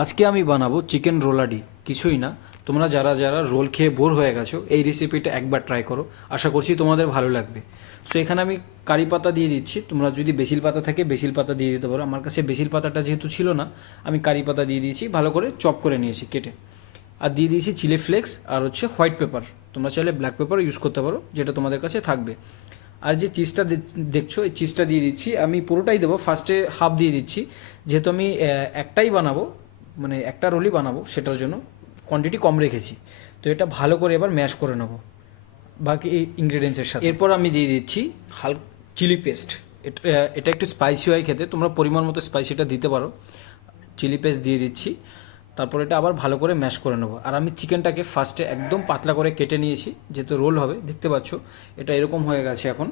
আজকে আমি বানাবো চিকেন রোলাডি। কিছুই না, তোমরা যারা যারা রোল খেয়ে বোর হয়ে গেছো এই রেসিপিটা একবার ট্রাই করো, আশা করছি তোমাদের ভালো লাগবে। সো এখানে আমি কারি পাতা দিয়ে দিচ্ছি, তোমরা যদি বেসিল পাতা থাকে বেসিল পাতা দিয়ে দিতে পারো। আমার কাছে বেসিল পাতাটা যেহেতু ছিল না, আমি কারি পাতা দিয়ে দিয়েছি, ভালো করে চপ করে নিয়েছি কেটে। আর দিয়ে দিয়েছি চিলি ফ্লেক্স আর হচ্ছে হোয়াইট পেপার, তোমরা চাইলে ব্ল্যাক পেপারও ইউজ করতে পারো, যেটা তোমাদের কাছে থাকবে। আর যে চিজটা দেখছো এই চিজটা দিয়ে দিচ্ছি, আমি পুরোটাই দেবো, ফার্স্টে হাফ দিয়ে দিচ্ছি, যেহেতু আমি একটাই বানাবো, মানে একটা রোলই বানাবো, সেটার জন্য কোয়ান্টিটি কম রেখেছি। তো এটা ভালো করে এবার ম্যাশ করে নেবো বাকি ইনগ্রেডিয়েন্টসের সাথে। এরপর আমি দিয়ে দিচ্ছি চিলি পেস্ট। এটা এটা একটু স্পাইসি হয় খেতে, তোমরা পরিমাণ মতো স্পাইসিটা দিতে পারো। চিলি পেস্ট দিয়ে দিচ্ছি, তারপর এটা আবার ভালো করে ম্যাশ করে নেবো। আর আমি চিকেনটাকে ফার্স্টে একদম পাতলা করে কেটে নিয়েছি, যেহেতু রোল হবে, দেখতে পাচ্ছ এটা এরকম হয়ে গেছে এখন।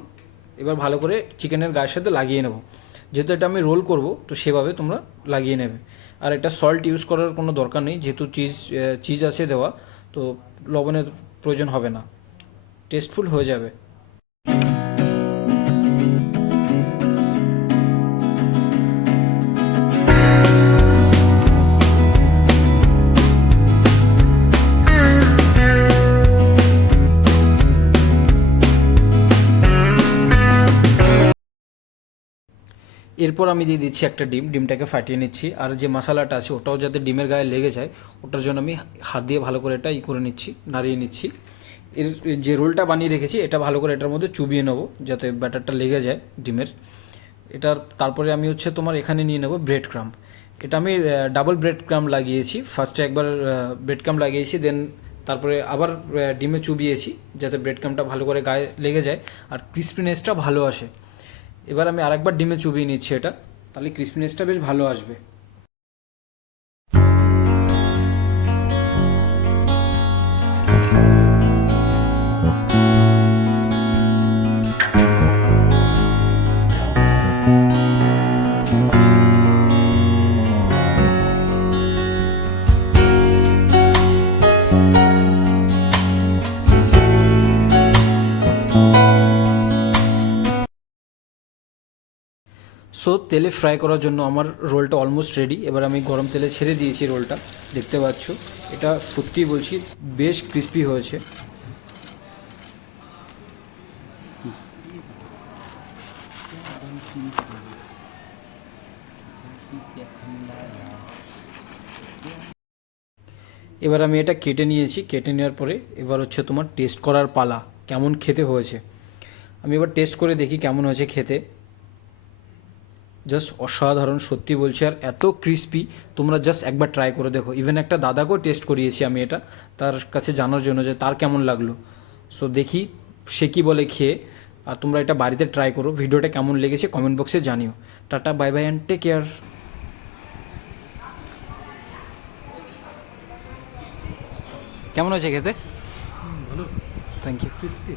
এবার ভালো করে চিকেনের গায়ের সাথে লাগিয়ে নেব, যেহেতু এটা আমি রোল করব, তো সেভাবে তোমরা লাগিয়ে নেবে। আর এটা সল্ট ইউজ করার কোনো দরকার নেই, যেহেতু চিজ আছে দেওয়া, তো লবণের প্রয়োজন হবে না, টেস্টফুল হয়ে যাবে। এরপর আমি দিয়ে দিচ্ছি একটা ডিমটাকে ফাটিয়ে নিচ্ছি। আর যে মশলাটা আছে ওটাও যাতে ডিমের গায়ে লেগে যায়, ওটার জন্য আমি হাত দিয়ে ভালো করে এটা করে নিচ্ছি, নাড়িয়ে নিচ্ছি। এর যে রোলটা বানিয়ে রেখেছি এটা ভালো করে এটার মধ্যে চুবিয়ে নেবো, যাতে ব্যাটারটা লেগে যায় ডিমের। তারপরে আমি হচ্ছে তোমার এখানে নিয়ে নেবো ব্রেড ক্রাম্ব। এটা আমি ডাবল ব্রেড ক্রাম্ব লাগিয়েছি, ফার্স্টে একবার ব্রেড ক্রাম্ব লাগিয়েছি, দেন তারপরে আবার ডিমে চুবিয়েছি, যাতে ব্রেড ক্রাম্বটা ভালো করে গায়ে লেগে যায় আর ক্রিস্পিনেসটা ভালো আসে। এবার আমি আরেকবার ডিমে চুবিয়ে নিচ্ছি এটা, তাহলে ক্রিসপিনেসটা বেশ ভালো আসবে। সো তেলে ফ্রাই করার জন্য আমার রোলটা অলমোস্ট রেডি। এবার আমি গরম তেলে ছেড়ে দিয়েছি রোলটা, দেখতে পাচ্ছ এটা সত্যিই বলছি বেশ ক্রিস্পি হয়েছে। এবার আমি এটা কেটে নিয়েছি, কেটে নেওয়ার পরে এবার হচ্ছে তোমার টেস্ট করার পালা, কেমন খেতে হয়েছে। আমি এবার টেস্ট করে দেখি কেমন হয়েছে খেতে। জাস্ট অসাধারণ, সত্যি বলছি, আর এত ক্রিস্পি, তোমরা জাস্ট একবার ট্রাই করে দেখো। ইভেন একটা দাদাকেও টেস্ট করিয়েছি আমি এটা, তার কাছে জানার জন্য যে তার কেমন লাগলো। সো দেখি সে কী বলে খেয়ে। আর তোমরা এটা বাড়িতে ট্রাই করো, ভিডিওটা কেমন লেগেছে কমেন্ট বক্সে জানিও। Ta-ta, bye bye and take care. কেমন হয়েছে খেতে? ভালো, থ্যাংক ইউ। ক্রিস্পি।